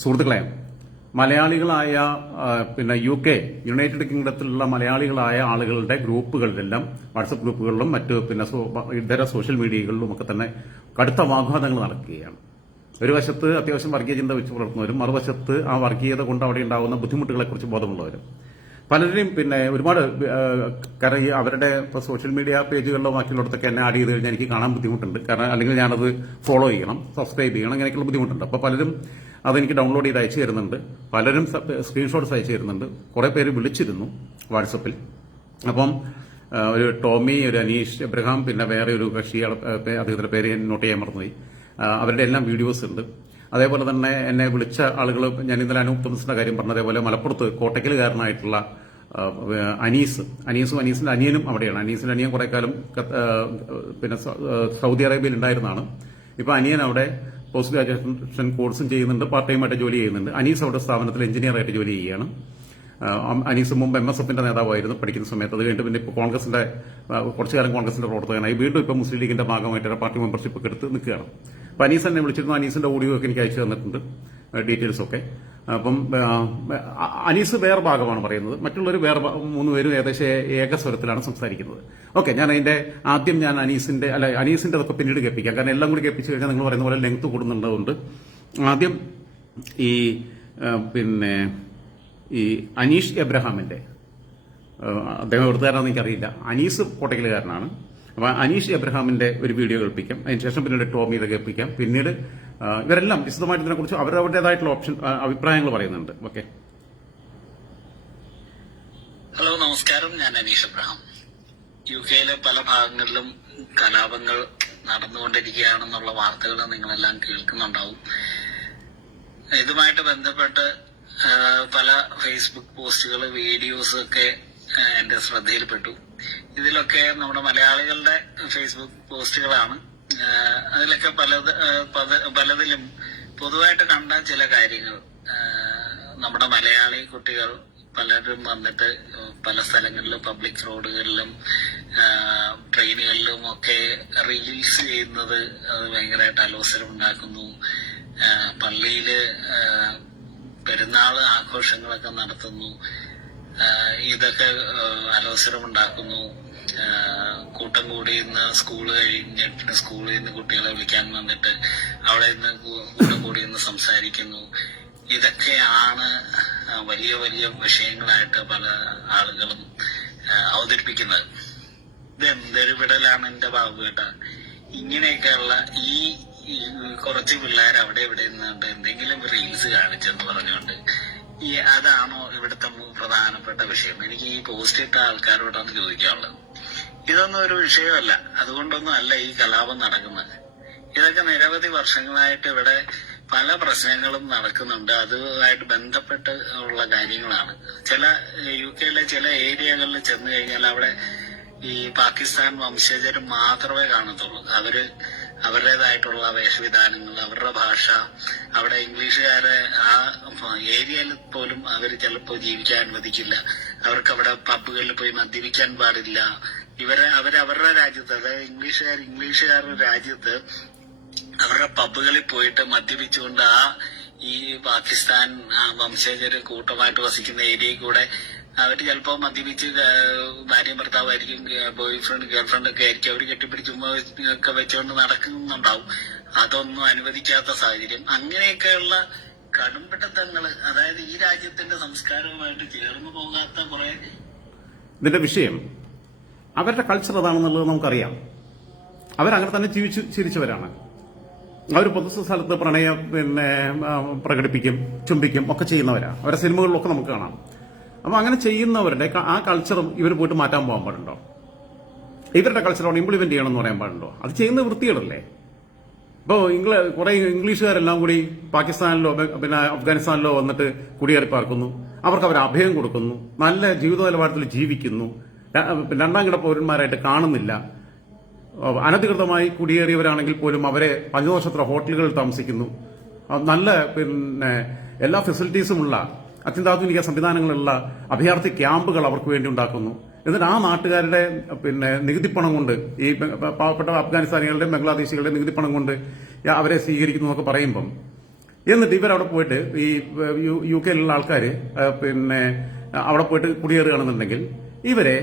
സുഹൃത്തുക്കളെ, മലയാളികളായ പിന്നെ യുണൈറ്റഡ് കിങ്ഡത്തിലുള്ള മലയാളികളായ ആളുകളുടെ ഗ്രൂപ്പുകളിലെല്ലാം വാട്സപ്പ് ഗ്രൂപ്പുകളിലും മറ്റ് പിന്നെ ഇതര സോഷ്യൽ മീഡിയകളിലും ഒക്കെ തന്നെ കടുത്ത വാഗ്വാദങ്ങൾ നടക്കുകയാണ്. ഒരു വശത്ത് അത്യാവശ്യം വർഗീയ ചിന്ത വെച്ച് പുലർത്തുന്നവരും മറുവശത്ത് ആ വർഗീയത കൊണ്ട് അവിടെ ഉണ്ടാകുന്ന ബുദ്ധിമുട്ടുകളെക്കുറിച്ച് ബോധമുള്ളവരും പലരും പിന്നെ ഒരുപാട് അവരുടെ സോഷ്യൽ മീഡിയ പേജുകളിലോ മറ്റുള്ളിടത്തൊക്കെ എന്നെ ആഡ് ചെയ്ത് കഴിഞ്ഞാൽ എനിക്ക് കാണാൻ ബുദ്ധിമുട്ടുണ്ട്. കാരണം അല്ലെങ്കിൽ ഞാനത് ഫോളോ ചെയ്യണം, സബ്സ്ക്രൈബ് ചെയ്യണം, അങ്ങനെയൊക്കെയുള്ള ബുദ്ധിമുട്ടുണ്ട്. അപ്പോൾ പലരും അതെനിക്ക് ഡൗൺലോഡ് ചെയ്ത് അയച്ചു തരുന്നുണ്ട്, പലരും സ്ക്രീൻഷോട്ട്സ് അയച്ചു തരുന്നുണ്ട്, കുറെ പേര് വിളിച്ചിരുന്നു വാട്സപ്പിൽ. അപ്പം ഒരു ടോമി, ഒരു അനീഷ് എബ്രഹാം, പിന്നെ വേറെ ഒരു കക്ഷി, അദ്ദേഹത്തിന്റെ പേര് നോട്ട് ചെയ്യാൻ മറന്നുപോയി. അവരുടെ എല്ലാം വീഡിയോസ് ഉണ്ട്. അതേപോലെ തന്നെ എന്നെ വിളിച്ച ആളുകൾ, ഞാൻ ഇന്നലെ അനൂപ് തോമസിന്റെ കാര്യം പറഞ്ഞ, അതേപോലെ മലപ്പുറത്ത് കോട്ടക്കലുകാരനായിട്ടുള്ള അനീസും അനീസിന്റെ അനിയനും അവിടെയാണ്. അനീസിന്റെ അനിയൻ കുറെ കാലം പിന്നെ സൗദി അറേബ്യയിൽ ഉണ്ടായിരുന്നതാണ്. ഇപ്പൊ അനിയൻ അവിടെ പോസ്റ്റ് ഗ്രാജുവേഷൻ കോഴ്സും ചെയ്യുന്നുണ്ട്, പാർട്ട് ടൈം ആയിട്ട് ജോലി ചെയ്യുന്നുണ്ട്. അനീസ് അവിടെ സ്ഥാപനത്തിൽ എഞ്ചിനീയറായിട്ട് ജോലി ചെയ്യുകയാണ്. അനീസ് മുമ്പ് MSFന്റെ നേതാവായിരുന്നു പഠിക്കുന്ന സമയത്ത്. അത് കഴിഞ്ഞിട്ട് പിന്നെ ഇപ്പോൾ കോൺഗ്രസിന്റെ കുറച്ചു കാലം കോൺഗ്രസിന്റെ പ്രവർത്തകനായി വീണ്ടും ഇപ്പോൾ മുസ്ലിം ലീഗിന്റെ ഭാഗമായിട്ട് പാർട്ടി മെമ്പർഷിപ്പ് ഒക്കെ എടുത്ത് നിൽക്കുകയാണ്. അപ്പൊ അനീസ് എന്നെ വിളിച്ചിരുന്നു. അനീസിന്റെ ഓഡിയോ ഒക്കെ എനിക്ക് അയച്ചു തന്നിട്ടുണ്ട്, ഡീറ്റെയിൽസ് ഒക്കെ. അപ്പം അനീസ് വേറെ ഭാഗമാണ് പറയുന്നത്, മറ്റുള്ളവർ വേറെ 3 പേരും ഏകദേശം ഏകസ്വരത്തിലാണ് സംസാരിക്കുന്നത്. ഓക്കെ, ഞാൻ അതിന്റെ ആദ്യം അനീസിന്റെ അതൊക്കെ പിന്നീട് കേൾപ്പിക്കാം. കാരണം എല്ലാം കൂടി കേൾപ്പിച്ചു കഴിഞ്ഞാൽ നിങ്ങൾ പറയുന്ന പോലെ ലെങ്ത് കൂടുന്നുള്ളതുകൊണ്ട് ആദ്യം ഈ അനീഷ് എബ്രഹാമിന്റെ, അദ്ദേഹം എവിടുത്തുകാരാണെന്ന് എനിക്കറിയില്ല, അനീസ് കോട്ടക്കലുകാരനാണ്. അപ്പൊ അനീഷ് എബ്രഹാമിന്റെ ഒരു വീഡിയോ കേൾപ്പിക്കാം. അതിനുശേഷം പിന്നീട് ടോമിയുടെ കേൾപ്പിക്കാം. പിന്നീട് ഇവരെല്ലാം വിശദമായിട്ട് ഇതിനെക്കുറിച്ച് അവരവരുടേതായിട്ടുള്ള അഭിപ്രായങ്ങൾ പറയുന്നുണ്ട്. ഓക്കെ, ഹലോ, നമസ്കാരം. ഞാൻ അനീഷ് എബ്രഹാം. UK പല ഭാഗങ്ങളിലും കലാപങ്ങൾ നടന്നുകൊണ്ടിരിക്കുകയാണെന്നുള്ള വാർത്തകൾ നിങ്ങളെല്ലാം കേൾക്കുന്നുണ്ടാവും. ഇതുമായിട്ട് ബന്ധപ്പെട്ട് പല ഫേസ്ബുക്ക് പോസ്റ്റുകൾ, വീഡിയോസ് ഒക്കെ എന്റെ ശ്രദ്ധയിൽപ്പെട്ടു. ഇതിലൊക്കെ നമ്മുടെ മലയാളികളുടെ ഫേസ്ബുക്ക് പോസ്റ്റുകളാണ്. അതിലൊക്കെ പലതിലും പൊതുവായിട്ട് കണ്ട ചില കാര്യങ്ങൾ, നമ്മുടെ മലയാളി കുട്ടികൾ പലരും വന്നിട്ട് പല സ്ഥലങ്ങളിലും പബ്ലിക് റോഡുകളിലും ട്രെയിനുകളിലും ഒക്കെ റീൽസ് ചെയ്യുന്നത് അത് ഭയങ്കരമായിട്ട് അലോസരം ഉണ്ടാക്കുന്നു. പള്ളിയില് പെരുന്നാള് ആഘോഷങ്ങളൊക്കെ നടത്തുന്നു, ഇതൊക്കെ അലോസരമുണ്ടാക്കുന്നു. കൂട്ടം കൂടി ഇന്ന് സ്കൂള് കഴിഞ്ഞിട്ട് സ്കൂളിൽ നിന്ന് കുട്ടികളെ വിളിക്കാൻ വന്നിട്ട് അവിടെ നിന്ന് കൂട്ടം കൂടി ഇന്ന് സംസാരിക്കുന്നു. ഇതൊക്കെയാണ് വലിയ വലിയ വിഷയങ്ങളായിട്ട് പല ആളുകളും അവതരിപ്പിക്കുന്നത്. ഇതെന്തൊരു വിടലാണ് എന്റെ ബാബുവേട്ട. ഇങ്ങനെയൊക്കെയുള്ള ഈ കുറച്ച് പിള്ളേർ അവിടെ ഇവിടെ നിന്നുകൊണ്ട് എന്തെങ്കിലും റീൽസ് കാണിച്ചെന്ന് പറഞ്ഞുകൊണ്ട് അതാണോ ഇവിടുത്തെ പ്രധാനപ്പെട്ട വിഷയം? എനിക്ക് ഈ പോസ്റ്റ് ഇട്ട ആൾക്കാരോടാണ് ചോദിക്കാനുള്ളത്. ഇതൊന്നും ഒരു വിഷയമല്ല, അതുകൊണ്ടൊന്നും അല്ല ഈ കലാപം നടക്കുന്നത്. ഇതൊക്കെ നിരവധി വർഷങ്ങളായിട്ട് ഇവിടെ പല പ്രശ്നങ്ങളും നടക്കുന്നുണ്ട്. അതുമായിട്ട് ബന്ധപ്പെട്ട് ഉള്ള കാര്യങ്ങളാണ്. ചില UK ചില ഏരിയകളിൽ ചെന്ന് കഴിഞ്ഞാൽ അവിടെ ഈ പാകിസ്ഥാൻ വംശജർ മാത്രമേ കാണത്തുള്ളൂ. അവരുടേതായിട്ടുള്ള വേഷവിധാനങ്ങൾ, അവരുടെ ഭാഷ, അവിടെ ഇംഗ്ലീഷുകാരെ ആ ഏരിയയിൽ പോലും അവർ ചിലപ്പോൾ ജീവിക്കാൻ അനുവദിക്കില്ല. അവർക്ക് അവിടെ പബ്ബുകളിൽ പോയി മദ്യപിക്കാൻ പാടില്ല. അവരുടെ രാജ്യത്ത്, അതായത് ഇംഗ്ലീഷുകാരുടെ രാജ്യത്ത് അവരുടെ പബ്ബുകളിൽ പോയിട്ട് മദ്യപിച്ചുകൊണ്ട് ഈ പാകിസ്ഥാൻ വംശജര് കൂട്ടമായിട്ട് വസിക്കുന്ന ഏരിയയിൽ കൂടെ അവർ ചിലപ്പോ മദ്യപിച്ച് ഭാര്യയും ഭർത്താവായിരിക്കും, ബോയ് ഫ്രണ്ട് ഗേൾ ഫ്രണ്ട് ഒക്കെ ആയിരിക്കും, അവർ കെട്ടിപ്പിടിച്ച് ഒക്കെ വെച്ചുകൊണ്ട് നടക്കുന്നുണ്ടാവും. അതൊന്നും അനുവദിക്കാത്ത സാഹചര്യം, അങ്ങനെയൊക്കെയുള്ള കടുംപിടുത്തങ്ങള്, അതായത് ഈ രാജ്യത്തിന്റെ സംസ്കാരവുമായിട്ട് ചേർന്ന് പോകാത്ത കുറെ. ഇതിന്റെ വിഷയം അവരുടെ കൾച്ചർ അതാണെന്നുള്ളത് നമുക്കറിയാം. അവരങ്ങനെ തന്നെ ചിരിച്ചവരാണ്. അവർ പൊതുസ്ഥലത്ത് പ്രണയം പ്രകടിപ്പിക്കും, ചുംബിക്കും ഒക്കെ ചെയ്യുന്നവരാ. അവരുടെ സിനിമകളിലൊക്കെ നമുക്ക് കാണാം. അപ്പൊ അങ്ങനെ ചെയ്യുന്നവരുടെ ആ കൾച്ചറും ഇവർ പോയിട്ട് മാറ്റാൻ പോകാൻ പാടുണ്ടോ? ഇവരുടെ കൾച്ചറോട് ഇംപ്ലിമെന്റ് ചെയ്യണമെന്ന് പറയാൻ പാടുണ്ടോ? അത് ചെയ്യുന്ന വൃത്തികേടല്ലേ? ഇപ്പോ കുറെ ഇംഗ്ലീഷുകാരെല്ലാം കൂടി പാകിസ്ഥാനിലോ പിന്നെ അഫ്ഗാനിസ്ഥാനിലോ വന്നിട്ട് കുടിയേറി പാർക്കുന്നു. അവർക്ക് അവർ അഭയം കൊടുക്കുന്നു, നല്ല ജീവിത നിലവാരത്തിൽ ജീവിക്കുന്നു, രണ്ടാം കിട പൗരന്മാരായിട്ട് കാണുന്നില്ല. അനധികൃതമായി കുടിയേറിയവരാണെങ്കിൽ പോലും അവരെ പഞ്ചവർഷത്ര ഹോട്ടലുകളിൽ താമസിക്കുന്നു. നല്ല എല്ലാ ഫെസിലിറ്റീസുമുള്ള അത്യന്താധുനിക സംവിധാനങ്ങളുള്ള അഭയാർത്ഥി ക്യാമ്പുകൾ അവർക്ക് വേണ്ടി ഉണ്ടാക്കുന്നു. എന്നിട്ട് ആ നാട്ടുകാരുടെ നികുതിപ്പണം കൊണ്ട്, ഈ പാവപ്പെട്ട അഫ്ഗാനിസ്ഥാനികളുടെയും ബംഗ്ലാദേശികളുടെയും നികുതിപ്പണം കൊണ്ട് അവരെ സ്വീകരിക്കുന്നു എന്നൊക്കെ പറയുമ്പം എന്നിട്ട് ഇവരവിടെ പോയിട്ട് ഈ യു കെയിലുള്ള ആൾക്കാർ പിന്നെ അവിടെ പോയിട്ട് കുടിയേറുകയാണെന്നുണ്ടെങ്കിൽ ഇവരെ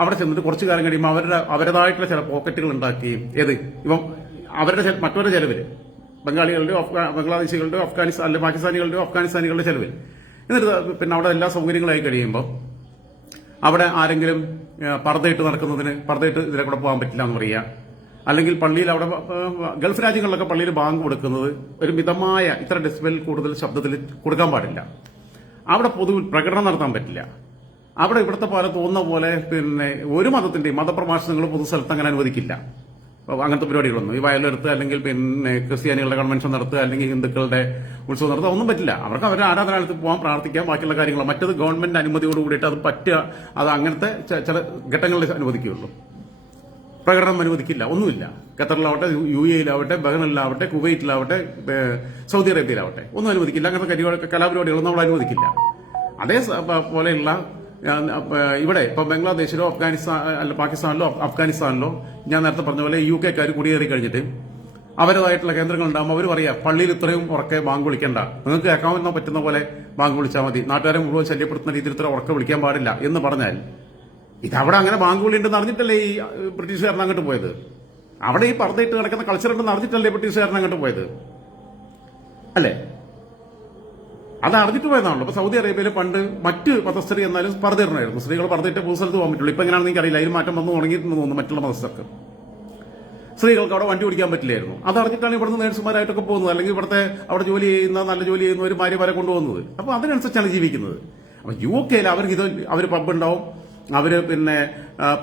അവിടെ ചെന്നിട്ട് കുറച്ചു കാലം കഴിയുമ്പോൾ അവരുടേതായിട്ടുള്ള ചില പോക്കറ്റുകൾ ഉണ്ടാക്കുകയും ഇപ്പം അവരുടെ മറ്റവരുടെ ചെലവിൽ ബംഗാളികളുടെയോ ബംഗ്ലാദേശികളുടെയോ പാകിസ്ഥാനികളുടെയോ അഫ്ഗാനിസ്ഥാനികളുടെ ചെലവിൽ എന്നിട്ട് പിന്നെ അവിടെ എല്ലാ സൗകര്യങ്ങളായി കഴിയുമ്പോൾ അവിടെ ആരെങ്കിലും പർദ്ദയിട്ട് നടക്കുന്നതിന് പർദ്ദയിട്ട് ഇതിലെ കൂടെ പോകാൻ പറ്റില്ല എന്ന് പറയുക, അല്ലെങ്കിൽ പള്ളിയിൽ അവിടെ ഗൾഫ് രാജ്യങ്ങളിലൊക്കെ പള്ളിയിൽ ബാങ്ക് കൊടുക്കുന്നത് ഒരു മിതമായ ഇത്ര ഡെസിബൽ കൂടുതൽ ശബ്ദത്തിൽ കൊടുക്കാൻ പാടില്ല, അവിടെ പൊതുവിൽ പ്രകടനം നടത്താൻ പറ്റില്ല, അവിടെ ഇവിടുത്തെ പോലെ തോന്നുന്ന പോലെ പിന്നെ ഒരു മതത്തിന്റെയും മതപ്രഭാഷണങ്ങൾ പൊതുസ്ഥലത്ത് അങ്ങനെ അനുവദിക്കില്ല. അങ്ങനത്തെ പരിപാടികളൊന്നും ഈ വയലെടുത്ത് അല്ലെങ്കിൽ പിന്നെ ക്രിസ്ത്യാനികളുടെ കൺവെൻഷൻ നടത്തുക അല്ലെങ്കിൽ ഹിന്ദുക്കളുടെ ഉത്സവം നടത്തുക ഒന്നും പറ്റില്ല. അവർക്ക് അവരുടെ ആരാധനാലയത്തിൽ പോകാൻ പ്രാർത്ഥിക്കാം, ബാക്കിയുള്ള കാര്യങ്ങൾ മറ്റത് ഗവൺമെന്റ് അനുമതിയോട് കൂടിയിട്ട് അത് പറ്റുക, അത് അങ്ങനത്തെ ചില ഘട്ടങ്ങളിൽ അനുവദിക്കുകയുള്ളൂ. പ്രകടനം അനുവദിക്കില്ല, ഒന്നുമില്ല. ഖത്തറിലാവട്ടെ, UAE-യിലാവട്ടെ, ബഹ്റൈനിലാവട്ടെ, കുവൈറ്റിലാവട്ടെ, സൗദി അറേബ്യയിലാവട്ടെ ഒന്നും അനുവദിക്കില്ല. അങ്ങനത്തെ കലാപരിപാടികളൊന്നും അവിടെ അനുവദിക്കില്ല. അതേപോലെയുള്ള ഇവിടെ ഇപ്പൊ ബംഗ്ലാദേശിലോ പാകിസ്ഥാനിലോ അഫ്ഗാനിസ്ഥാനിലോ ഞാൻ നേരത്തെ പറഞ്ഞ പോലെ UK-ക്കാർ കുടിയേറി കഴിഞ്ഞിട്ട് അവരുടേതായിട്ടുള്ള കേന്ദ്രങ്ങൾ ഉണ്ടാകുമ്പോൾ അവർ പറയാ പള്ളിയിൽ ഇത്രയും ഉറക്കെ ബാങ്ക് വിളിക്കണ്ട, നിങ്ങൾക്ക് കേൾക്കാവുന്ന പറ്റുന്ന പോലെ ബാങ്ക് വിളിച്ചാൽ മതി, നാട്ടുകാരെ മുഴുവൻ ശല്യപ്പെടുത്തുന്ന രീതിയിൽ ഇത്ര ഉറക്കെ വിളിക്കാൻ പാടില്ല എന്ന് പറഞ്ഞാൽ ഇതവിടെ അങ്ങനെ ബാങ്ക് വിളി ഉണ്ടെന്ന് അറിഞ്ഞിട്ടല്ലേ ഈ ബ്രിട്ടീഷുകാരൻ അങ്ങോട്ട് പോയത്? അവിടെ ഈ പർദ്ദയിട്ട് കിടക്കുന്ന കൾച്ചർ ഉണ്ടെന്ന് അറിഞ്ഞിട്ടല്ലേ ബ്രിട്ടീഷുകാരൻ അങ്ങോട്ട് പോയത്? അല്ലേ? അത് അറിഞ്ഞിട്ട് പോയതാണല്ലോ. ഇപ്പൊ സൗദി അറേബ്യയിൽ പണ്ട് മറ്റ് മതസ്ഥർ എന്നാലും പർദ്ദയിടണമായിരുന്നു, സ്ത്രീകൾ പർദ്ദയിട്ട് പൊതുസ്ഥലത്ത് പോകാൻ പറ്റുള്ളൂ. ഇപ്പൊ എങ്ങനെയാണെന്ന് എനിക്കറിയില്ല, അതിൽ മാറ്റം വന്നു തുടങ്ങിയിട്ടുണ്ടെന്ന് തോന്നുന്നു. മറ്റുള്ള മതസ്ഥർക്ക് സ്ത്രീകൾക്ക് അവിടെ വണ്ടി ഓടിക്കാൻ പറ്റില്ലായിരുന്നു. അതറിഞ്ഞിട്ടാണ് ഇവിടുന്ന് നേഴ്സുമാരായിട്ടൊക്കെ പോകുന്നത്, അല്ലെങ്കിൽ ഇവിടുത്തെ അവിടെ ജോലി ചെയ്യുന്ന നല്ല ജോലി ചെയ്യുന്ന ഒരു ഭാര്യമാരെ കൊണ്ടുപോകുന്നത്. അപ്പൊ അതിനനുസരിച്ചാണ് ജീവിക്കുന്നത്. അപ്പൊ UK-യിൽ അവർക്ക് അവർ പബ് ഉണ്ടാവും, അവര് പിന്നെ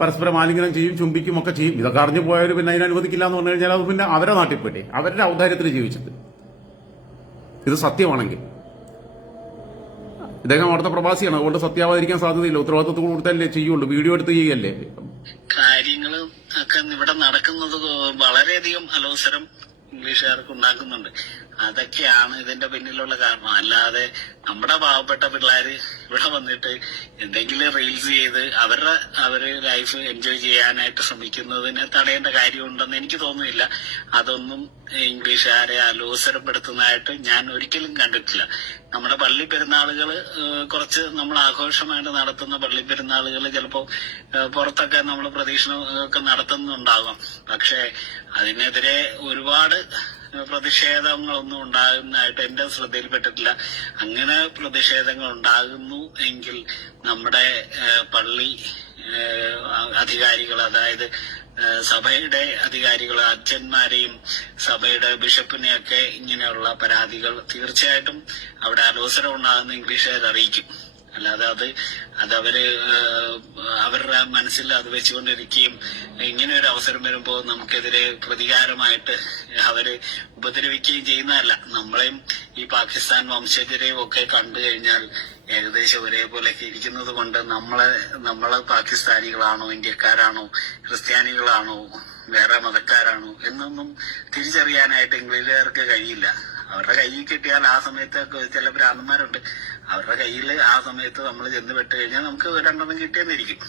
പരസ്പരം ആലിംഗനം ചെയ്യും, ചുംബിക്കും ഒക്കെ ചെയ്യും. ഇതൊക്കെ അറിഞ്ഞു പോയവർ പിന്നെ അതിനെ അനുവദിക്കില്ല എന്ന് പറഞ്ഞു കഴിഞ്ഞാൽ അത് പിന്നെ അവരെ നാട്ടിൽ പോയി അവരുടെ ഔദാര്യത്തിൽ ജീവിച്ചിട്ട് ഇത് സത്യമാണെങ്കിൽ ഇദ്ദേഹം അവിടുത്തെ പ്രവാസിയാണ്, അതുകൊണ്ട് സത്യാവാതിരിക്കാൻ സാധ്യതയില്ല. ഉത്തരവാദിത്വത്തോട് കൊടുത്തല്ലേ ചെയ്യുള്ളൂ, വീഡിയോ എടുത്ത് ചെയ്യല്ലേ. കാര്യങ്ങൾ ഒക്കെ ഇവിടെ നടക്കുന്നത് വളരെയധികം അലോസരം ഇംഗ്ലീഷുകാർക്ക് ഉണ്ടാക്കുന്നുണ്ട്. അതൊക്കെയാണ് ഇതിന്റെ പിന്നിലുള്ള കാരണം. അല്ലാതെ നമ്മുടെ പാവപ്പെട്ട പിള്ളേര് ഇവിടെ വന്നിട്ട് എന്തെങ്കിലും റീൽസ് ചെയ്ത് അവര് ലൈഫ് എൻജോയ് ചെയ്യാനായിട്ട് ശ്രമിക്കുന്നതിനെ തടയേണ്ട കാര്യമുണ്ടെന്ന് എനിക്ക് തോന്നുന്നില്ല. അതൊന്നും ഇംഗ്ലീഷുകാരെ അലോസരപ്പെടുത്തുന്നതായിട്ട് ഞാൻ ഒരിക്കലും കണ്ടിട്ടില്ല. നമ്മുടെ പള്ളി പെരുന്നാളുകൾ കുറച്ച് നമ്മൾ ആഘോഷമായിട്ട് നടത്തുന്ന പള്ളി പെരുന്നാളുകൾ ചിലപ്പോൾ പുറത്തൊക്കെ നമ്മൾ പ്രദക്ഷിണമൊക്കെ നടത്തുന്നുണ്ടാകാം. പക്ഷെ അതിനെതിരെ ഒരുപാട് പ്രതിഷേധങ്ങളൊന്നും ഉണ്ടാകുന്നതായിട്ട് എന്റെ ശ്രദ്ധയിൽപ്പെട്ടിട്ടില്ല. അങ്ങനെ പ്രതിഷേധങ്ങൾ ഉണ്ടാകുന്നു എങ്കിൽ നമ്മുടെ പള്ളി അധികാരികൾ, അതായത് സഭയുടെ അധികാരികൾ, അച്ഛന്മാരെയും സഭയുടെ ബിഷപ്പിനെയൊക്കെ ഇങ്ങനെയുള്ള പരാതികൾ തീർച്ചയായിട്ടും അവിടെ അലോസരം ഉണ്ടാകുന്ന ഇംഗ്ലീഷുകാർ അറിയിക്കും. അല്ലാതെ അതവര് അവരുടെ മനസ്സിൽ അത് വെച്ചുകൊണ്ടിരിക്കുകയും ഇങ്ങനെ ഒരു അവസരം വരുമ്പോൾ നമുക്കെതിരെ പ്രതികാരമായിട്ട് അവര് ഉപദ്രവിക്കുകയും ചെയ്യുന്നതല്ല. നമ്മളെയും ഈ പാകിസ്ഥാൻ വംശജരെയും ഒക്കെ കണ്ടു കഴിഞ്ഞാൽ ഏകദേശം ഒരേപോലെയൊക്കെ ഇരിക്കുന്നത് കൊണ്ട് നമ്മള് പാകിസ്ഥാനികളാണോ, ഇന്ത്യക്കാരാണോ, ക്രിസ്ത്യാനികളാണോ, വേറെ മതക്കാരാണോ എന്നൊന്നും തിരിച്ചറിയാനായിട്ട് ഇംഗ്ലീഷുകാർക്ക് കഴിയില്ല. അവരുടെ കയ്യിൽ കിട്ടിയാൽ ആ സമയത്ത് ചില ഭ്രാന്തന്മാരുണ്ട്, അവരുടെ കയ്യിൽ ആ സമയത്ത് നമ്മൾ ചെന്ന് പെട്ട് കഴിഞ്ഞാൽ നമുക്ക് രണ്ടെണ്ണം കിട്ടിയെന്നിരിക്കും.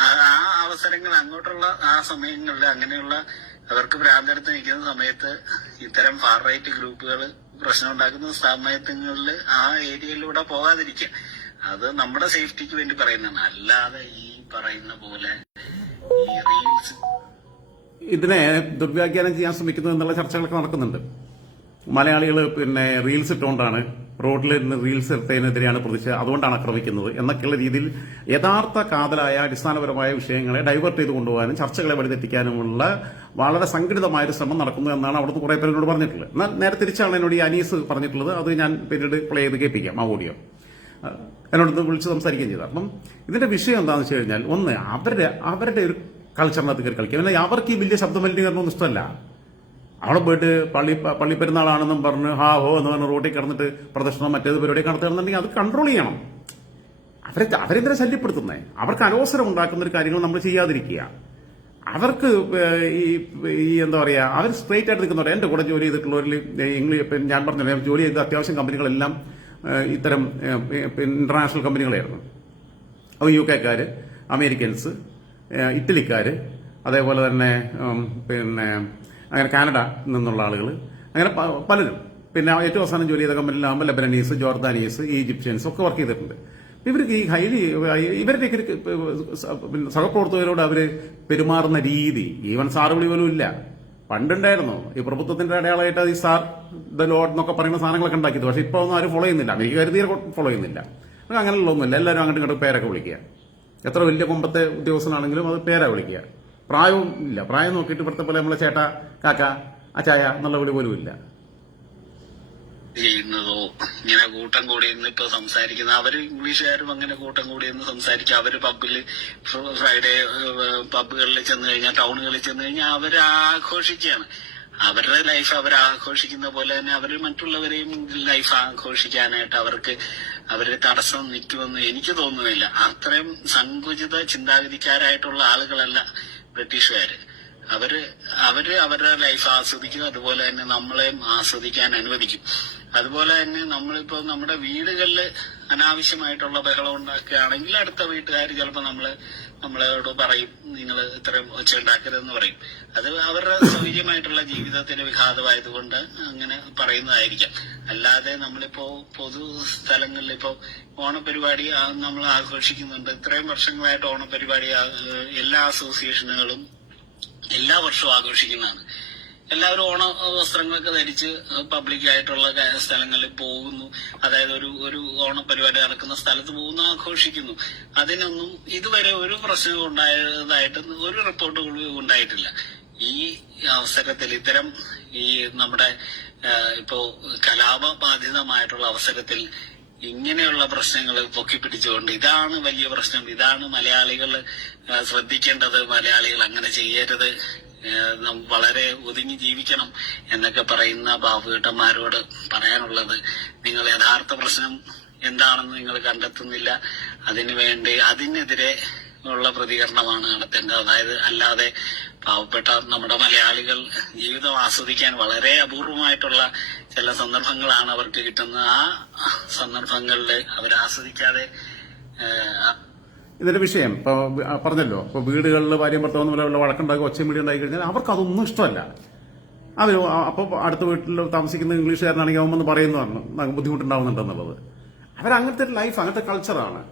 ആ അവസരങ്ങൾ അങ്ങോട്ടുള്ള ആ സമയങ്ങളിൽ അങ്ങനെയുള്ള അവർക്ക് ഭ്രാന്തെടുത്ത് നിൽക്കുന്ന സമയത്ത് ഇത്തരം ഫാർ റൈറ്റ് ഗ്രൂപ്പുകൾ പ്രശ്നം ഉണ്ടാക്കുന്ന സമയങ്ങളിൽ ആ ഏരിയയിലൂടെ പോകാതിരിക്കുക. അത് നമ്മുടെ സേഫ്റ്റിക്ക് വേണ്ടി പറയുന്നതാണ്. അല്ലാതെ ഈ പറയുന്ന പോലെ ഈ റീൽസ് ഇതിനെ ദുർവ്യാഖ്യാനം ചെയ്യാൻ ശ്രമിക്കുന്നു എന്നുള്ള ചർച്ചകളൊക്കെ നടക്കുന്നുണ്ട്. മലയാളികൾ പിന്നെ റീൽസ് ഇട്ടുകൊണ്ടാണ് റോഡിൽ നിന്ന് റീൽസ് എടുത്തതിനെതിരെയാണ് അതുകൊണ്ടാണ് ആക്രമിക്കുന്നത് എന്നൊക്കെയുള്ള രീതിയിൽ യഥാർത്ഥ കാതലായ അടിസ്ഥാനപരമായ വിഷയങ്ങളെ ഡൈവേർട്ട് ചെയ്ത് കൊണ്ടുപോകാനും ചർച്ചകളെ വഴിതെറ്റിക്കാനുമുള്ള വളരെ സംഘടിതമായൊരു ശ്രമം നടക്കുന്നു എന്നാണ് അവിടുത്തെ കുറെ പേരോട് പറഞ്ഞിട്ടുള്ളത്. എന്നാൽ നേരെ തിരിച്ചാണ് എന്നോട് ഈ അനീസ് പറഞ്ഞിട്ടുള്ളത്. അത് ഞാൻ പിന്നീട് പ്ലേ ചെയ്ത് കേൾപ്പിക്കാം. ആ ഓഡിയോ എന്നോട് വിളിച്ച് സംസാരിക്കുകയും ചെയ്തു. അപ്പം ഇതിന്റെ വിഷയം എന്താണെന്ന് വെച്ച് കഴിഞ്ഞാൽ, ഒന്ന് അവരുടെ ഒരു കൾച്ചറിനകത്ത് കയറി കളിക്കുക. എന്നാൽ അവർക്ക് ഈ വലിയ ശബ്ദമലിനീകരണമൊന്നും ഇഷ്ടമല്ല. അവിടെ പോയിട്ട് പള്ളി പെരുന്നാളാണെന്നും പറഞ്ഞ് ഹോ എന്ന് പറഞ്ഞ് റോട്ടിൽ കിടന്നിട്ട് പ്രദർശനം മറ്റേത് പരിപാടി നടത്തുകയാണെന്നുണ്ടെങ്കിൽ അത് കൺട്രോൾ ചെയ്യണം. അവരെന്തിനെ ശല്യപ്പെടുത്തുന്നേ? അവർക്ക് അലോസരം ഉണ്ടാക്കുന്ന ഒരു കാര്യങ്ങൾ നമ്മൾ ചെയ്യാതിരിക്കുക. അവർക്ക് ഈ എന്താ പറയാ, അവർ സ്ട്രേറ്റ് ആയിട്ട് നിൽക്കുന്നവർ. എന്റെ കൂടെ ജോലി ചെയ്തിട്ടുള്ളവരിൽ ഞാൻ പറഞ്ഞില്ല, ജോലി ചെയ്ത അത്യാവശ്യം കമ്പനികളെല്ലാം ഇത്തരം ഇന്റർനാഷണൽ കമ്പനികളായിരുന്നു. അപ്പോൾ UK-ക്കാര്, അമേരിക്കൻസ്, ഇറ്റലിക്കാര്, അതേപോലെ തന്നെ പിന്നെ അങ്ങനെ കാനഡ നിന്നുള്ള ആളുകൾ, അങ്ങനെ പലരും പിന്നെ ഏറ്റവും അവസാനം ജോലി ചെയ്ത കമ്പനിയിലാകുമ്പോൾ ലെബനനീസ്, ജോർദാനീസ്, ഈജിപ്ഷ്യൻസ് ഒക്കെ വർക്ക് ചെയ്തിട്ടുണ്ട്. ഇവർക്ക് ഈ ഇവരുടെയൊക്കെ സഹപ്രവർത്തകരോട് അവര് പെരുമാറുന്ന രീതി, ഈവൻ സാറ് വിളി പോലും ഇല്ല. പണ്ടുണ്ടായിരുന്നു ഈ പ്രഭുത്വത്തിന്റെ അടയാളമായിട്ട് ഈ സാർ ദ ലോഡ് എന്നൊക്കെ പറയുന്ന സാധനങ്ങളൊക്കെ ഉണ്ടാക്കിയത്. പക്ഷെ ഇപ്പൊ ഒന്നും ആരും ഫോളോ ചെയ്യുന്നില്ല. അമേരിക്കക്കാർ തീരെ ഫോളോ ചെയ്യുന്നില്ല. അങ്ങനെയുള്ള ഒന്നുമില്ല. എല്ലാവരും അങ്ങോട്ടും ഇങ്ങോട്ട് പേരൊക്കെ വിളിക്കുക. എത്ര വലിയ കൊമ്പത്തെ ഉദ്യോഗസ്ഥനാണെങ്കിലും അത് പേരാ വിളിക്കുക. പ്രായവും ഇല്ല. പ്രായം നോക്കിയിട്ട് ഇവിടുത്തെ പോലെ നമ്മളെ ചേട്ടാ, കാക്ക, അച്ചായ എന്നുള്ള വിളി പോലും ഇല്ല. ചെയ്യുന്നതോ ഇങ്ങനെ കൂട്ടം കൂടി ഇന്നിപ്പോ സംസാരിക്കുന്ന അവര് ഇംഗ്ലീഷുകാരും അങ്ങനെ കൂട്ടം കൂടി എന്ന് സംസാരിക്കുക. അവര് പബ്ബില് ഫ്രൈഡേ പബ്ബുകളിൽ ചെന്ന് കഴിഞ്ഞാൽ, ടൗണുകളിൽ ചെന്ന് കഴിഞ്ഞാൽ അവര് ആഘോഷിക്കുകയാണ്. അവരുടെ ലൈഫ് അവർ ആഘോഷിക്കുന്ന പോലെ തന്നെ അവർ മറ്റുള്ളവരെയും ലൈഫ് ആഘോഷിക്കാനായിട്ട് അവര് തടസ്സം നിൽക്കുമെന്ന് എനിക്ക് തോന്നുന്നില്ല. അത്രയും സങ്കുചിത ചിന്താഗതിക്കാരായിട്ടുള്ള ആളുകളല്ല ബ്രിട്ടീഷുകാര്. അവര് അവരുടെ ലൈഫ് ആസ്വദിക്കും. അതുപോലെ തന്നെ നമ്മളെയും ആസ്വദിക്കാൻ അനുവദിക്കും. അതുപോലെ തന്നെ നമ്മളിപ്പോ നമ്മുടെ വീടുകളിൽ അനാവശ്യമായിട്ടുള്ള ബഹളം ഉണ്ടാക്കുകയാണെങ്കിൽ അടുത്ത വീട്ടുകാർ ചിലപ്പോൾ നമ്മളോട് പറയും, നിങ്ങൾ ഇത്രയും ഒച്ച ഉണ്ടാക്കരുതെന്ന് പറയും. അത് അവരുടെ സൗകര്യമായിട്ടുള്ള ജീവിതത്തിന് വിഘാതമായതുകൊണ്ട് അങ്ങനെ പറയുന്നതായിരിക്കാം. അല്ലാതെ നമ്മളിപ്പോ പൊതു സ്ഥലങ്ങളിൽ ഇപ്പോ ഓണപരിപാടി നമ്മൾ ആഘോഷിക്കുന്നുണ്ട്. ഇത്രയും വർഷങ്ങളായിട്ട് ഓണപരിപാടി എല്ലാ അസോസിയേഷനുകളും എല്ലാ വർഷവും ആഘോഷിക്കുന്നതാണ്. എല്ലാവരും ഓണ വസ്ത്രങ്ങളൊക്കെ ധരിച്ച് പബ്ലിക്കായിട്ടുള്ള സ്ഥലങ്ങളിൽ പോകുന്നു. അതായത് ഒരു ഓണപരിപാടി നടക്കുന്ന സ്ഥലത്ത് പോകുന്നു, ആഘോഷിക്കുന്നു. അതിനൊന്നും ഇതുവരെ ഒരു പ്രശ്നവും ഉണ്ടായതായിട്ട് ഒരു റിപ്പോർട്ടുകളും ഉണ്ടായിട്ടില്ല. ഈ അവസരത്തിൽ ഇത്തരം ഈ നമ്മുടെ ഇപ്പോ കലാപബാധിതമായിട്ടുള്ള അവസരത്തിൽ ഇങ്ങനെയുള്ള പ്രശ്നങ്ങൾ പൊക്കിപ്പിടിച്ചുകൊണ്ട് ഇതാണ് വലിയ പ്രശ്നം, ഇതാണ് മലയാളികൾ ശ്രദ്ധിക്കേണ്ടത്, മലയാളികൾ അങ്ങനെ ചെയ്യരുത്, വളരെ ഒതുങ്ങി ജീവിക്കണം എന്നൊക്കെ പറയുന്ന ബാബുവേട്ടന്മാരോട് പറയാനുള്ളത്, നിങ്ങൾ യഥാർത്ഥ പ്രശ്നം എന്താണെന്ന് നിങ്ങൾ കണ്ടെത്തുന്നില്ല. അതിനെതിരെ ഉള്ള പ്രതികരണമാണ് നടത്തേണ്ടത്. അതായത് അല്ലാതെ പാവപ്പെട്ട നമ്മുടെ മലയാളികൾ ജീവിതം ആസ്വദിക്കാൻ വളരെ അപൂർവമായിട്ടുള്ള ചില സന്ദർഭങ്ങളാണ് അവർക്ക് കിട്ടുന്നത്. ആ സന്ദർഭങ്ങളിൽ അവർ ആസ്വദിക്കാതെ ഇതിന്റെ വിഷയം ഇപ്പൊ പറഞ്ഞല്ലോ, ഇപ്പൊ വീടുകളിൽ ഭാര്യയും ഭർത്താവും തമ്മിലുള്ള വഴക്കുണ്ടാക്കി ഒച്ചയും വീട് ഉണ്ടായി കഴിഞ്ഞാൽ അവർക്ക് അതൊന്നും ഇഷ്ടമല്ല. അവർ അപ്പൊ അടുത്ത വീട്ടിൽ താമസിക്കുന്ന ഇംഗ്ലീഷുകാരനാണെങ്കിൽ അവൻ വന്ന് പറയുന്നതാണ് ബുദ്ധിമുട്ടുണ്ടാവുന്നുണ്ടെന്നുള്ളത്. അവരങ്ങനത്തെ ലൈഫ്, അങ്ങനത്തെ കൾച്ചറാണ്.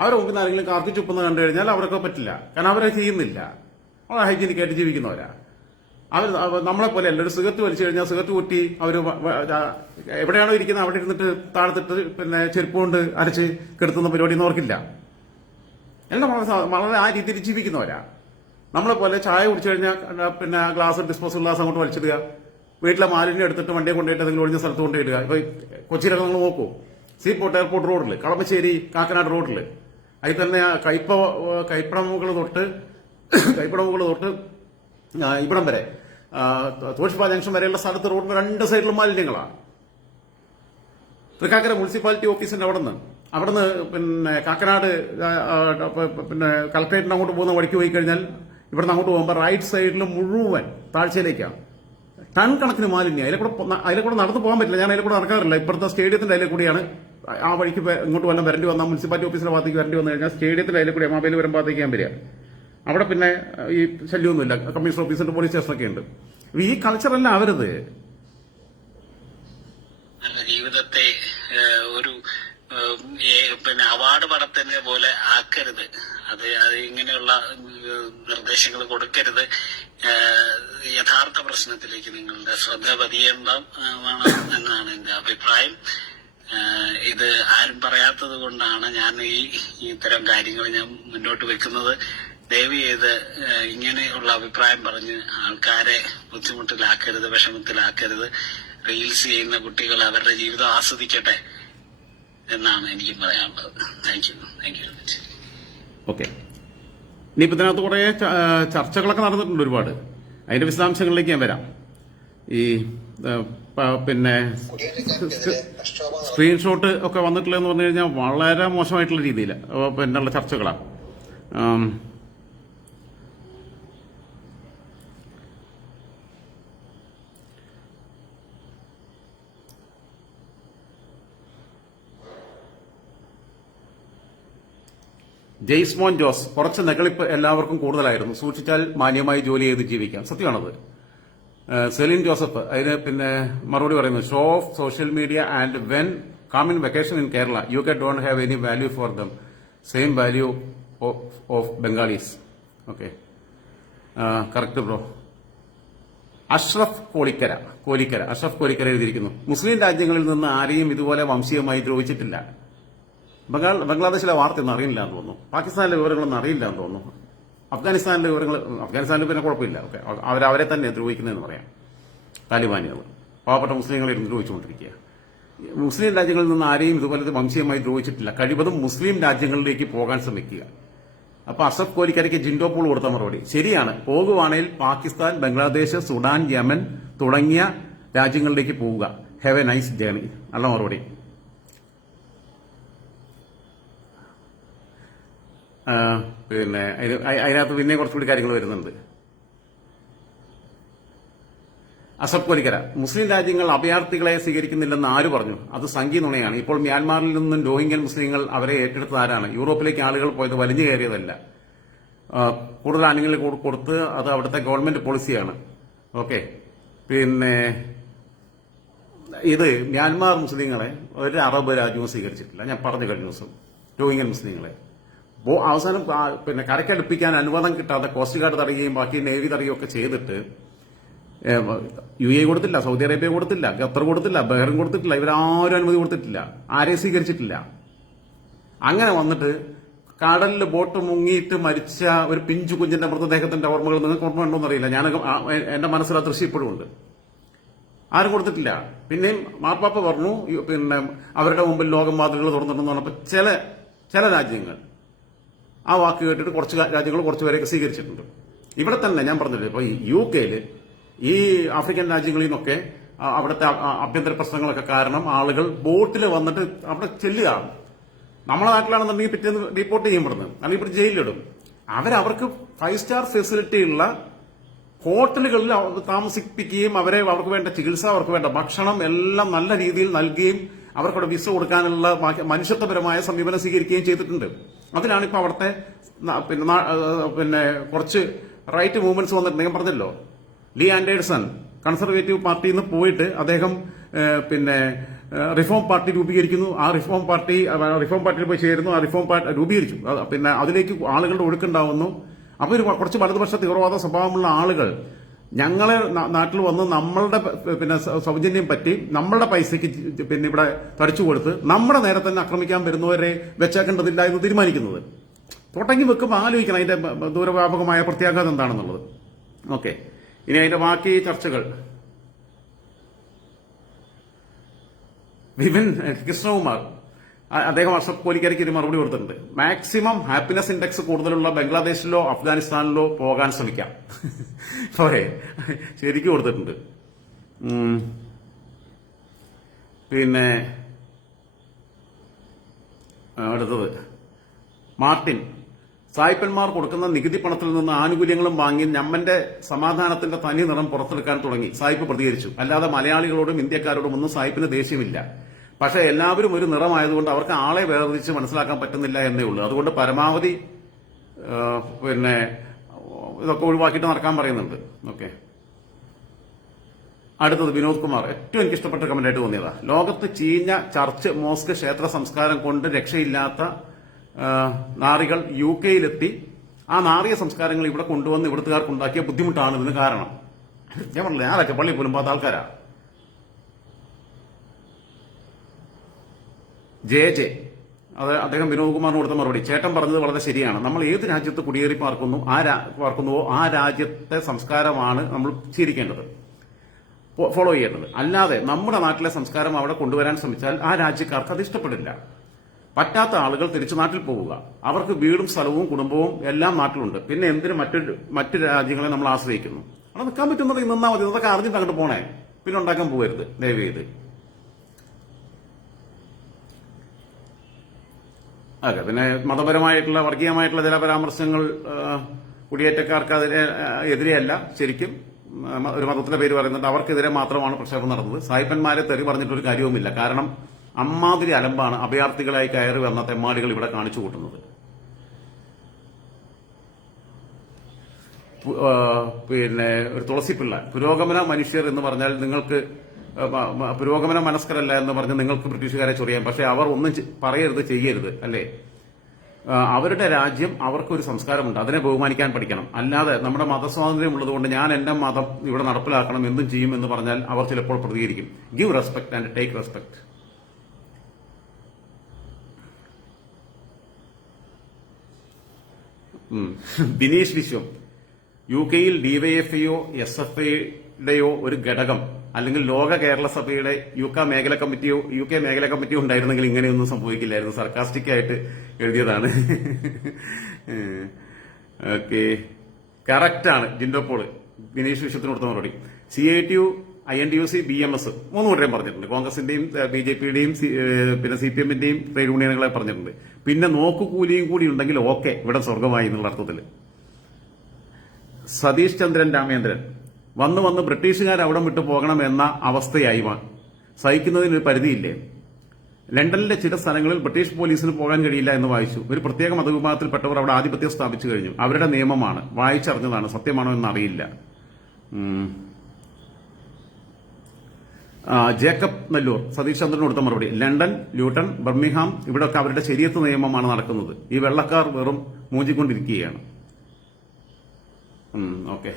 അവരെ മുമ്പിൽ ആരെങ്കിലും കാർത്തി ചുപ്പെന്ന് കണ്ടു കഴിഞ്ഞാൽ അവരൊക്കെ പറ്റില്ല. കാരണം അവരെ ചെയ്യുന്നില്ല. വളരെ ഹൈജീനിക് ആയിട്ട് ജീവിക്കുന്നവരാ. അവർ നമ്മളെ പോലെ അല്ല. ഒരു സിഗരറ്റ് വലിച്ചു കഴിഞ്ഞാൽ സിഗരറ്റ് കുറ്റി അവര് എവിടെയാണോ ഇരിക്കുന്നത് അവിടെ ഇരുന്നിട്ട് താഴത്തിട്ട് പിന്നെ ചെരുപ്പ് കൊണ്ട് അരച്ച് കെടുത്തുന്ന പരിപാടിയൊന്നും അവർക്കില്ല. എല്ലാം വളരെ ആ രീതിയിൽ ജീവിക്കുന്നവരാ. നമ്മളെ പോലെ ചായ കുടിച്ചു കഴിഞ്ഞാൽ പിന്നെ ഗ്ലാസ്, ഡിസ്പോസൽ ഗ്ലാസ് അങ്ങോട്ട് വലിച്ചിടുക, വീട്ടിലെ മാലിന്യം എടുത്തിട്ട് വണ്ടിയെ കൊണ്ടുപോയിട്ട് എന്തെങ്കിലും ഒഴിഞ്ഞ സ്ഥലത്ത് കൊണ്ടുപോയിടുക. ഇപ്പൊ കൊച്ചിയിലൊക്കെ നിങ്ങൾ നോക്കൂ, സീപോർട്ട് എയർപോർട്ട് റോഡിൽ, കളമശ്ശേരി കാക്കനാട് റോഡിൽ, അതിൽ തന്നെ കൈപ്പടമുകൾ തൊട്ട് ഇവിടം വരെ തോഷിപ്പ ജംഗ്ഷൻ വരെയുള്ള സ്ഥലത്ത് റോഡിന് രണ്ട് സൈഡിലും മാലിന്യങ്ങളാണ്. തൃക്കാക്കര മുനിസിപ്പാലിറ്റി ഓഫീസിന്റെ അവിടുന്ന് പിന്നെ കാക്കനാട് പിന്നെ കളക്ടറേറ്റിന് അങ്ങോട്ട് പോകുന്ന വഴിക്ക് പോയി കഴിഞ്ഞാൽ ഇവിടുന്ന് അങ്ങോട്ട് പോകുമ്പോൾ റൈറ്റ് സൈഡിൽ മുഴുവൻ താഴ്ചയിലേക്കാണ്. ടൺ കണക്കിന് മാലിന്യം. അതിലെ കൂടെ നടന്നു പോകാൻ പറ്റില്ല. ഞാൻ അതിലെ കൂടെ നടക്കാറില്ല. ഇപ്പുറത്തെ സ്റ്റേഡിയത്തിന്റെ അതിലെ കൂടിയാണ് ആ വഴിക്ക് ഇങ്ങോട്ട് വല്ലതും വരേണ്ടി വന്നാൽ, മുനിസിപ്പാലിറ്റി ഓഫീസിന്റെ ഭാഗത്തേക്ക് വരേണ്ടി വന്നു കഴിഞ്ഞാൽ സ്റ്റേഡിയത്തിന്റെ അതിലെ കൂടി മൊബൈൽ വരുമ്പോഴത്തേക്ക് ഞാൻ വരിക. അവിടെ പിന്നെ ഈ ശല്യമൊന്നുമില്ല. കമ്മീഷണർ ഓഫീസിന്റെ പോലീസ് സ്റ്റേഷനൊക്കെ ഉണ്ട്. ഈ കൾച്ചറല്ല അവരത്. ജീവിതത്തെ ഒരു പിന്നെ അവാർഡ് പടത്തിനെ പോലെ ആക്കരുത്. അത് ഇങ്ങനെയുള്ള നിർദ്ദേശങ്ങൾ കൊടുക്കരുത്. യഥാർത്ഥ പ്രശ്നത്തിലേക്ക് നിങ്ങളുടെ ശ്രദ്ധ പതിയേണ്ടതാണ് എന്നാണ് എന്റെ അഭിപ്രായം. ഇത് ആരും പറയാത്തത് കൊണ്ടാണ് ഞാൻ ഇത്തരം കാര്യങ്ങൾ ഞാൻ മുന്നോട്ട് വെക്കുന്നത്. ദയവ് ചെയ്ത് ഇങ്ങനെയുള്ള അഭിപ്രായം പറഞ്ഞ് ആൾക്കാരെ ബുദ്ധിമുട്ടിലാക്കരുത്, വിഷമത്തിലാക്കരുത്. റീൽസ് ചെയ്യുന്ന കുട്ടികൾ അവരുടെ ജീവിതം ആസ്വദിക്കട്ടെ എന്നാണ് എനിക്ക് പറയാനുള്ളത്. Thank you very much. Okay, ഇനിയിപ്പോൾ ഇതിനകത്ത് കുറേ ചർച്ചകളൊക്കെ നടന്നിട്ടുണ്ട് ഒരുപാട്. അതിന്റെ വിശദാംശങ്ങളിലേക്ക് ഞാൻ വരാം. ഈ പിന്നെ സ്ക്രീൻഷോട്ട് ഒക്കെ വന്നിട്ടുള്ളതെന്ന് പറഞ്ഞു കഴിഞ്ഞാൽ വളരെ മോശമായിട്ടുള്ള രീതിയിൽ പിന്നെയുള്ള ചർച്ചകളാണ്. ജെയ്സ്മോൻ ജോസ്, കുറച്ച് നെകളിപ്പ് എല്ലാവർക്കും കൂടുതലായിരുന്നു, സൂക്ഷിച്ചാൽ മാന്യമായി ജോലി ചെയ്ത് ജീവിക്കാം. സത്യമാണത്. സെലിൻ ജോസഫ് അതിന് പിന്നെ മറുപടി പറയുന്നു, show off social media and when come in vacation in Kerala you കെ don't have any value for them, same value of Bengalis. Okay, correct bro. Ashraf Kolikkara എഴുതിയിരിക്കുന്നു, മുസ്ലിം രാജ്യങ്ങളിൽ നിന്ന് ആരെയും ഇതുപോലെ വംശീയമായി ദ്രോഹിച്ചിട്ടില്ല. ബംഗ്ലാദേശിലെ വാർത്തയൊന്നും അറിയില്ല എന്ന് തോന്നുന്നു, പാകിസ്ഥാനിലെ വിവരങ്ങളൊന്നും അറിയില്ല എന്ന് തോന്നുന്നു, അഫ്ഗാനിസ്ഥാനിലെ പിന്നെ കുഴപ്പമില്ല. ഓക്കെ, അവരെ തന്നെ ദ്രോഹിക്കുന്നതെന്ന് പറയാം. താലിബാനികൾ പാവപ്പെട്ട മുസ്ലിങ്ങളെ ദ്രോഹിച്ചുകൊണ്ടിരിക്കുക. മുസ്ലിം രാജ്യങ്ങളിൽ നിന്ന് ആരെയും ഇതുപോലെ വംശീയമായി ദ്രോഹിച്ചിട്ടില്ല. കഴിവതും മുസ്ലിം രാജ്യങ്ങളിലേക്ക് പോകാൻ ശ്രമിക്കുക. അപ്പൊ അസഫ് കോലിക്കരയ്ക്ക് ജിൻഡോ പോൾ കൊടുത്ത മറുപടി ശരിയാണ്. പോകുവാണെങ്കിൽ പാകിസ്ഥാൻ, ബംഗ്ലാദേശ്, സുഡാൻ, യമൻ തുടങ്ങിയ രാജ്യങ്ങളിലേക്ക് പോവുക. Have A nice journey. നല്ല മറുപടി. പിന്നെ അതിനകത്ത് പിന്നെ കുറച്ചുകൂടി കാര്യങ്ങൾ വരുന്നുണ്ട്. അസഫ് കോലിക്കര, മുസ്ലിം രാജ്യങ്ങൾ അഭയാർത്ഥികളെ സ്വീകരിക്കുന്നില്ലെന്ന് ആര് പറഞ്ഞു? അത് സംഖ്യ നുണയാണ്. ഇപ്പോൾ മ്യാൻമാറിൽ നിന്നും റോഹിംഗ്യൻ മുസ്ലിങ്ങൾ അവരെ ഏറ്റെടുത്തത് ആരാണ്? യൂറോപ്പിലേക്ക് ആളുകൾ പോയത് വലിഞ്ഞു കയറിയതല്ല. കൂടുതൽ ആനുകൂല്യം കൊടുത്ത് അത് അവിടുത്തെ ഗവൺമെന്റ് പോളിസിയാണ്. ഓക്കെ, പിന്നെ ഇത് മ്യാൻമാർ മുസ്ലിങ്ങളെ ഒരു അറബ് രാജ്യവും സ്വീകരിച്ചിട്ടില്ല. ഞാൻ പറഞ്ഞു കഴിഞ്ഞ ദിവസം റോഹിംഗ്യൻ മുസ്ലിങ്ങളെ അവസാനം പിന്നെ കരക്കടുപ്പിക്കാൻ അനുവാദം കിട്ടാതെ കോസ്റ്റ് ഗാർഡ് തടയുകയും ബാക്കി നേവി തടയുകയും ഒക്കെ ചെയ്തിട്ട് UAE കൊടുത്തില്ല, സൗദി അറേബ്യ കൊടുത്തില്ല, ഖത്തർ കൊടുത്തില്ല, ബഹ്റിൻ കൊടുത്തിട്ടില്ല, ഇവരാരും അനുമതി കൊടുത്തിട്ടില്ല, ആരെയും സ്വീകരിച്ചിട്ടില്ല. അങ്ങനെ വന്നിട്ട് കടലിൽ ബോട്ട് മുങ്ങിയിട്ട് മരിച്ച ഒരു പിഞ്ചു കുഞ്ഞിന്റെ മൃതദേഹത്തിന്റെ ഓർമ്മകൾ നിങ്ങൾക്ക് ഓർമ്മ ഉണ്ടോന്ന് അറിയില്ല. ഞാൻ എന്റെ മനസ്സിൽ ആ ദൃശ്യം ഇപ്പോഴും ഉണ്ട്. ആരും കൊടുത്തിട്ടില്ല. പിന്നെയും മാർപ്പാപ്പ പറഞ്ഞു പിന്നെ അവരുടെ മുമ്പിൽ ലോകം മാതൃകൾ തുറന്നിട്ടെന്ന് പറഞ്ഞപ്പോൾ ചില രാജ്യങ്ങൾ ആ വാക്ക് കേട്ടിട്ട് കുറച്ച് രാജ്യങ്ങൾ കുറച്ചുപേരെയൊക്കെ സ്വീകരിച്ചിട്ടുണ്ട്. ഇവിടെ തന്നെ ഞാൻ പറഞ്ഞില്ലേ, ഇപ്പൊ UK ഈ ആഫ്രിക്കൻ രാജ്യങ്ങളിൽ നിന്നൊക്കെ അവിടുത്തെ ആഭ്യന്തര പ്രശ്നങ്ങളൊക്കെ കാരണം ആളുകൾ ബോട്ടിൽ വന്നിട്ട് അവിടെ ചെല്ലുകയാണ്. നമ്മളെ നാട്ടിലാണെന്നുണ്ടെങ്കിൽ പിറ്റേന്ന് റിപ്പോർട്ട് ചെയ്യപ്പെടുന്നത്, അല്ലെങ്കിൽ ഇവിടെ ജയിലിലിടും. അവർക്ക് 5 സ്റ്റാർ ഫെസിലിറ്റി ഉള്ള ഹോട്ടലുകളിൽ താമസിപ്പിക്കുകയും അവർക്ക് വേണ്ട ചികിത്സ, അവർക്ക് വേണ്ട ഭക്ഷണം എല്ലാം നല്ല രീതിയിൽ നൽകുകയും അവർക്കവിടെ വിസ കൊടുക്കാനുള്ള മനുഷ്യത്വപരമായ സമീപനം സ്വീകരിക്കുകയും ചെയ്തിട്ടുണ്ട്. അതിനാണ് ഇപ്പൊ അവിടുത്തെ പിന്നെ കുറച്ച് റൈറ്റ് മൂവ്മെന്റ്സ് വന്നിട്ടുണ്ട്. ഞാൻ പറഞ്ഞല്ലോ, ലീ ആൻഡേഴ്സൺ കൺസർവേറ്റീവ് പാർട്ടിയിൽ നിന്ന് പോയിട്ട് അദ്ദേഹം പിന്നെ റിഫോം പാർട്ടി രൂപീകരിക്കുന്നു. ആ റിഫോം പാർട്ടിയിൽ പോയി ചേരുന്നു. ആ റിഫോം പാർട്ടി രൂപീകരിച്ചു. പിന്നെ അതിലേക്ക് ആളുകളുടെ ഒഴുക്കുണ്ടാവുന്നു. അപ്പൊ കുറച്ച് വലതുപക്ഷ തീവ്രവാദ സ്വഭാവമുള്ള ആളുകൾ ഞങ്ങളെ നാട്ടിൽ വന്ന് നമ്മളുടെ പിന്നെ സൗജന്യം പറ്റി നമ്മളുടെ പൈസയ്ക്ക് പിന്നെ ഇവിടെ തടിച്ചു കൊടുത്ത് നമ്മുടെ നേരെ തന്നെ ആക്രമിക്കാൻ വരുന്നവരെ വെച്ചേക്കേണ്ടതില്ല എന്ന് തീരുമാനിക്കുന്നത്. തുടങ്ങി വെക്കുമ്പോൾ ആലോചിക്കണം അതിന്റെ ദൂരവ്യാപകമായ പ്രത്യാഘാതം എന്താണെന്നുള്ളത്. ഓക്കെ, ഇനി അതിന്റെ ബാക്കി ചർച്ചകൾ. വിപിൻ കൃഷ്ണകുമാർ അദ്ദേഹം അഷഫ് കോലിക്കരയ്ക്ക് ഇത് മറുപടി കൊടുത്തിട്ടുണ്ട്. മാക്സിമം ഹാപ്പിനെസ് ഇൻഡെക്സ് കൂടുതലുള്ള ബംഗ്ലാദേശിലോ അഫ്ഗാനിസ്ഥാനിലോ പോകാൻ ശ്രമിക്കാം. പോരെ, ശരിക്കും കൊടുത്തിട്ടുണ്ട്. പിന്നെ അടുത്തത് മാർട്ടിൻ, സായിപ്പന്മാർ കൊടുക്കുന്ന നികുതി പണത്തിൽ നിന്ന് ആനുകൂല്യങ്ങളും വാങ്ങി ഞമ്മന്റെ സമാധാനത്തിന്റെ തനി നിറം പുറത്തെടുക്കാൻ തുടങ്ങി. സായിപ്പ് പ്രതികരിച്ചു. അല്ലാതെ മലയാളികളോടും ഇന്ത്യക്കാരോടും ഒന്നും സായിപ്പിന് ദേഷ്യമില്ല. പക്ഷെ എല്ലാവരും ഒരു നിറമായതുകൊണ്ട് അവർക്ക് ആളെ വേർതിരിച്ച് മനസ്സിലാക്കാൻ പറ്റുന്നില്ല എന്നേ ഉള്ളൂ. അതുകൊണ്ട് പരമാവധി പിന്നെ ഇതൊക്കെ ഒഴിവാക്കിയിട്ട് നടക്കാൻ പറയുന്നുണ്ട്. ഓക്കെ, അടുത്തത് വിനോദ് കുമാർ, ഏറ്റവും എനിക്ക് ഇഷ്ടപ്പെട്ട കമന്റായിട്ട് തോന്നിയതാ. ലോകത്ത് ചീഞ്ഞ ചർച്ച്, മോസ്ക്, ക്ഷേത്ര സംസ്കാരം കൊണ്ട് രക്ഷയില്ലാത്ത നാറികൾ UK-യിലെത്തി ആ നാറിയ സംസ്കാരങ്ങൾ ഇവിടെ കൊണ്ടുവന്ന് ഇവിടുത്തുകാർക്ക് ഉണ്ടാക്കിയ ബുദ്ധിമുട്ടാണ് ഇതിന് കാരണം. ഞാൻ പറഞ്ഞില്ല, ഞാനൊക്കെ പള്ളി പോലും പോകാത്ത ആൾക്കാരാ. JJ അദ്ദേഹം വിനോദ് കുമാറിന് കൊടുത്ത മറുപടി, ചേട്ടൻ പറഞ്ഞത് വളരെ ശരിയാണ്. നമ്മൾ ഏത് രാജ്യത്ത് കുടിയേറി പാർക്കുന്നുവോ ആ രാജ്യത്തെ സംസ്കാരമാണ് നമ്മൾ സ്വീകരിക്കേണ്ടത്, ഫോളോ ചെയ്യേണ്ടത്. അല്ലാതെ നമ്മുടെ നാട്ടിലെ സംസ്കാരം അവിടെ കൊണ്ടുവരാൻ ശ്രമിച്ചാൽ ആ രാജ്യക്കാർക്ക് അത് ഇഷ്ടപ്പെടില്ല. പറ്റാത്ത ആളുകൾ തിരിച്ചു നാട്ടിൽ പോവുക. അവർക്ക് വീടും സ്ഥലവും കുടുംബവും എല്ലാം നാട്ടിലുണ്ട്. പിന്നെ എന്തിന് മറ്റു രാജ്യങ്ങളെ നമ്മൾ ആശ്രയിക്കുന്നു? അവിടെ നിൽക്കാൻ പറ്റുന്നത് നിന്നാൽ മതി. അതൊക്കെ അറിഞ്ഞിട്ട് അങ്ങോട്ട് പോണേ, പിന്നെ ഉണ്ടാക്കാൻ പോകരുത് ദയവ് ചെയ്ത്. അതെ, പിന്നെ മതപരമായിട്ടുള്ള വർഗീയമായിട്ടുള്ള ചില പരാമർശങ്ങൾ കുടിയേറ്റക്കാർക്ക് എതിരെയല്ല, ശരിക്കും ഒരു മതത്തിന്റെ പേര് പറയുന്നുണ്ട്, അവർക്കെതിരെ മാത്രമാണ് പ്രക്ഷേപണം നടന്നത്. സായിപ്പന്മാരെ തെറി പറഞ്ഞിട്ടൊരു കാര്യവുമില്ല. കാരണം അമ്മാതിരി അലമ്പാണ് അഭയാർത്ഥികളായി കയറി വന്ന തെമ്മാടികൾ ഇവിടെ കാണിച്ചു കൂട്ടുന്നത്. പിന്നെ ഒരു തുളസിപ്പിള്ള പുരോഗമന മനുഷ്യർ എന്ന് പറഞ്ഞാൽ നിങ്ങൾക്ക് പുരോഗമന മനസ്കരല്ല എന്ന് പറഞ്ഞ് നിങ്ങൾക്ക് ബ്രിട്ടീഷുകാരെ ചൊറിയാം. പക്ഷെ അവർ ഒന്നും പറയരുത്, ചെയ്യരുത്, അല്ലേ? അവരുടെ രാജ്യം, അവർക്കൊരു സംസ്കാരമുണ്ട്, അതിനെ ബഹുമാനിക്കാൻ പഠിക്കണം. അല്ലാതെ നമ്മുടെ മതസ്വാതന്ത്ര്യം ഉള്ളതുകൊണ്ട് ഞാൻ എന്റെ മതം ഇവിടെ നടപ്പിലാക്കണം, എന്തും ചെയ്യും എന്ന് പറഞ്ഞാൽ അവർ ചിലപ്പോൾ പ്രതികരിക്കും. Give respect and take respect. Bineesh Viswam, UK-യിൽ ഡിവൈഎഫ്ഐയോ SFIയുടെയോ ഒരു ഘടകം അല്ലെങ്കിൽ ലോക കേരള സഭയുടെ UK മേഖല കമ്മിറ്റിയോ ഉണ്ടായിരുന്നെങ്കിൽ ഇങ്ങനെയൊന്നും സംഭവിക്കില്ലായിരുന്നു. സർക്കാസ്റ്റിക് ആയിട്ട് എഴുതിയതാണ്. ഓക്കെ, കറക്റ്റാണ് ജിൻഡോ പോള്. ബിനീഷ് വിശ്വത്തിന് കൊടുത്ത മറുപടി. CITU, INTUC, BMS 3 കൂട്ടരെയും പറഞ്ഞിട്ടുണ്ട്. കോൺഗ്രസിന്റെയും BJPയുടെയും പിന്നെ CPMന്റെയും ട്രേഡ് യൂണിയനുകളെ പറഞ്ഞിട്ടുണ്ട്. പിന്നെ നോക്കുകൂലിയും കൂടി ഉണ്ടെങ്കിൽ ഓക്കെ, ഇവിടെ സ്വർഗമായി എന്നുള്ള അർത്ഥത്തിൽ. സതീഷ് ചന്ദ്രൻ രാമേന്ദ്രൻ, വന്ന് ബ്രിട്ടീഷുകാർ അവിടെ വിട്ടു പോകണം എന്ന അവസ്ഥയായി സഹിക്കുന്നതിന് പരിധിയില്ലേ? ലണ്ടനിലെ ചില സ്ഥലങ്ങളിൽ ബ്രിട്ടീഷ് പോലീസിന് പോകാൻ കഴിയില്ല എന്ന് വായിച്ചു. ഒരു പ്രത്യേക മതവിഭാഗത്തിൽപ്പെട്ടവർ അവിടെ ആധിപത്യം സ്ഥാപിച്ചു കഴിഞ്ഞു. അവരുടെ നിയമമാണ്, വായിച്ചറിഞ്ഞതാണ്, സത്യമാണോ എന്നറിയില്ല. ജേക്കബ് നെല്ലൂർ, സതീഷ് ചന്ദ്രൻ കൊടുത്ത മറുപടി. ലണ്ടൻ, ലൂട്ടൺ, ബർമിംഗ്ഹാം ഇവിടെയൊക്കെ അവരുടെ ശരീരത്ത് നിയമമാണ് നടക്കുന്നത്. ഈ വെള്ളക്കാർ വെറും മൂഞ്ചിക്കൊണ്ടിരിക്കുകയാണ്. ഓക്കെ,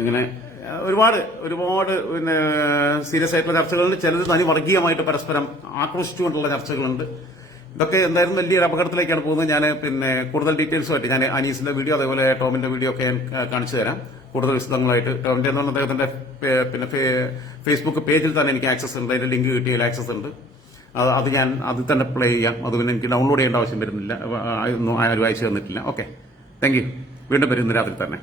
ഇങ്ങനെ ഒരുപാട് പിന്നെ സീരിയസ് ആയിട്ടുള്ള ചർച്ചകളുണ്ട്. ചിലത് തനി വർഗീയമായിട്ട് പരസ്പരം ആക്രോശിച്ചുകൊണ്ടുള്ള ചർച്ചകളുണ്ട്. ഇതൊക്കെ എന്തായാലും വലിയൊരു അപകടത്തിലേക്കാണ് പോകുന്നത്. ഞാൻ പിന്നെ കൂടുതൽ ഡീറ്റെയിൽസുമായിട്ട് ഞാൻ അനീസിന്റെ വീഡിയോ അതേപോലെ ടോമിന്റെ വീഡിയോ ഒക്കെ ഞാൻ കാണിച്ചു തരാം കൂടുതൽ വിശദങ്ങളായിട്ട്. ടോമിന്റെ എന്ന് പറഞ്ഞ അദ്ദേഹത്തിന്റെ പിന്നെ ഫേസ്ബുക്ക് പേജിൽ തന്നെ എനിക്ക് ആക്സസ് ഉണ്ട്, അതിന്റെ ലിങ്ക് കിട്ടിയതിൽ ആക്സസ് ഉണ്ട്. അത് ഞാൻ അതിൽ തന്നെ പ്ലേ ചെയ്യാം. അത് പിന്നെ എനിക്ക് ഡൗൺലോഡ് ചെയ്യേണ്ട ആവശ്യം വരുന്നില്ല, ഒന്നും ആരും അയച്ചു തന്നിട്ടില്ല. Okay, thank you. വീണ്ടും വരും ഇന്ന് രാത്രി തന്നെ.